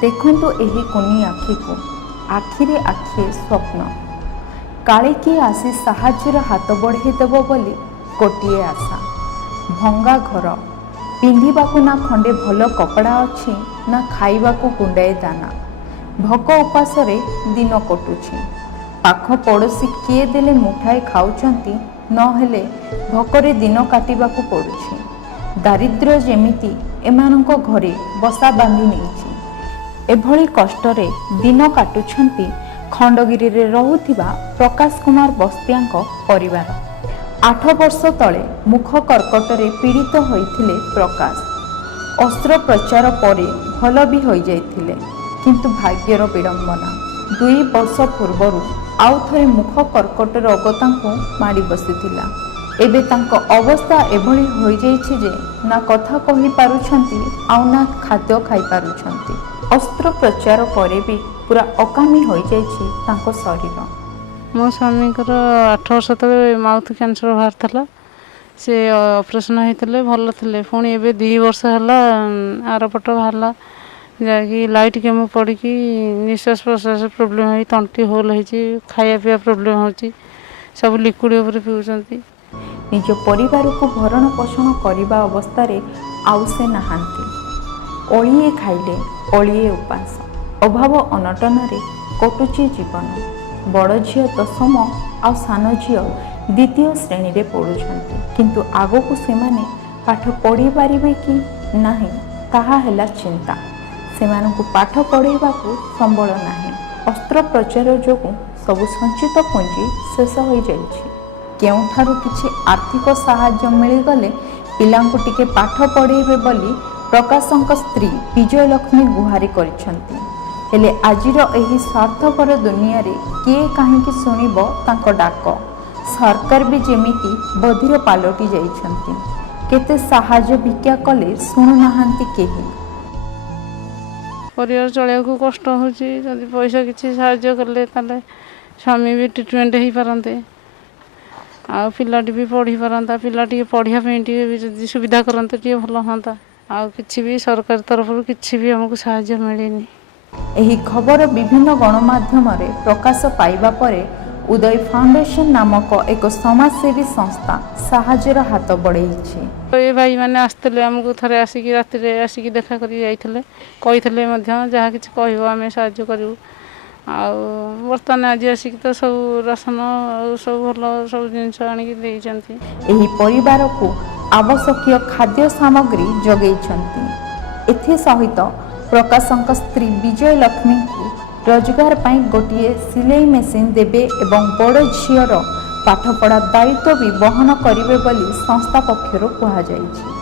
देखंतु एही कुनी आखि को आखिरे आखिए स्वप्न काले किए आसी साहाଯ୍ୟର हाथ बढ़े देव बोली गोटे आशा भंगा घर पिंधिबाकू ना खंडे भल कपड़ा अच्छी ना खाइबाकू गुंडाए दाना भोक उपासरे दिन कटुछि पाख पड़ोशी किए देले मुठाए खाउचंती नहेले भोकरे दिन काटिबाकू पड़ुछि दारिद्र्य जेमिति एमानंको घरे बसा बांधी नेछि एभली कष्टरे दिन काटुछंती खंडगिरी रे रहुथिबा प्रकाश कुमार बस्तियांको परिवार 8 वर्ष तले मुख कर्कटरे पीड़ित होइथिले प्रकाश अस्त्रोपचार परे भल भी होई जाइथिले किंतु भाग्यर विडंबना 2 वर्ष पूर्वरु आउ थरे मुख कर्कट रोग तांको मारी बसिथिला एबे तांको अवस्था एभली होई जाइछि जे ना कथा कहि पारुछंती आउ ना खाद्य खाई पारुछंती अस्त्रोपचार परे भी पूरा अकामी हो जाइछि तांको शरीर मो स्वामी को 8 वर्ष तक माउथ कैंसर बाहर था से ऑपरेशन होते भल थे पुणी एवं 2 वर्ष है आरपट बाहर जहाँकि लाइट केमो पड़ी निश्वास प्रश्वास प्रोब्लेम हो तंटी होल हो खाया पीवा प्रोब्लेम हो सब लिक्विड पीउछंती निज परिवार को भरण पोषण करने अवस्था आउ से नहांती ओलिए खाइले ओलिए उपास अभाव अनटन कटुची जीवन बड़ झील 10म आ सान झील 2य श्रेणी रे पढ़ुछंती किंतु आगो को सेमाने पाठ पढ़ी पारिबे कि नाही ताहा हैला चिंता सेमानकु पाठ पढ़ेबा को संबल नाही अस्त्रोपचार जोगु सब संचित पुंजी शेष हो जाइछि केउठारु किछि आर्थिक सहाय्य मिली गले पिलांकु टिके पाठ पढ़ेबे बोली प्रकाशंक स्त्री विजय लक्ष्मी गुहारी करिछंती हेले आजिर एही स्वार्थपर दुनिया रे किए काहेकि सुनिबो तांको डाक सरकार भी जेमिति बधिर पालटी जाइछंती केते सहाय्य भिक्षा कले सुनु नाहांती केही परिवार चलिया को कष्ट होची जदि पैसा किछि सहाय्य करले ताले स्वामी भी ट्रीटमेंट ही पारंते आ पिलाटी भी पढ़ी पारंता पिलाटी पढ़िया पे भी सुविधा करंते टी भल होंता आ किछि भी सरकार तरफ किछि भी हमको सहाय्य मिलेनी एही खबर विभिन्न गणमाध्यम रे प्रकाश पाइबा परे उदय फाउंडेशन नामक एक समाजसेवी संस्था सहाय्यर हाथ बढ़ाई ये भाई मैंने आसते आमको थे आसिक राति आसिक देखा कर जाते जहाँ कि कह आम साहय करूँ बर्तमान आज आसिक तो सब राशन सब भल सब जिनस आनिकी एही परिवार को आवश्यक खाद्य सामग्री जगैछंती एथि सहित प्रकाशंक स्त्री विजय लक्ष्मी को रोजगार पाई गोटे सिलाई मेसिन देबे एवं बड़ झीर पाठपढ़ा दायित्व भी वहन करिवे बोली संस्था पक्षरु कहा जायछि।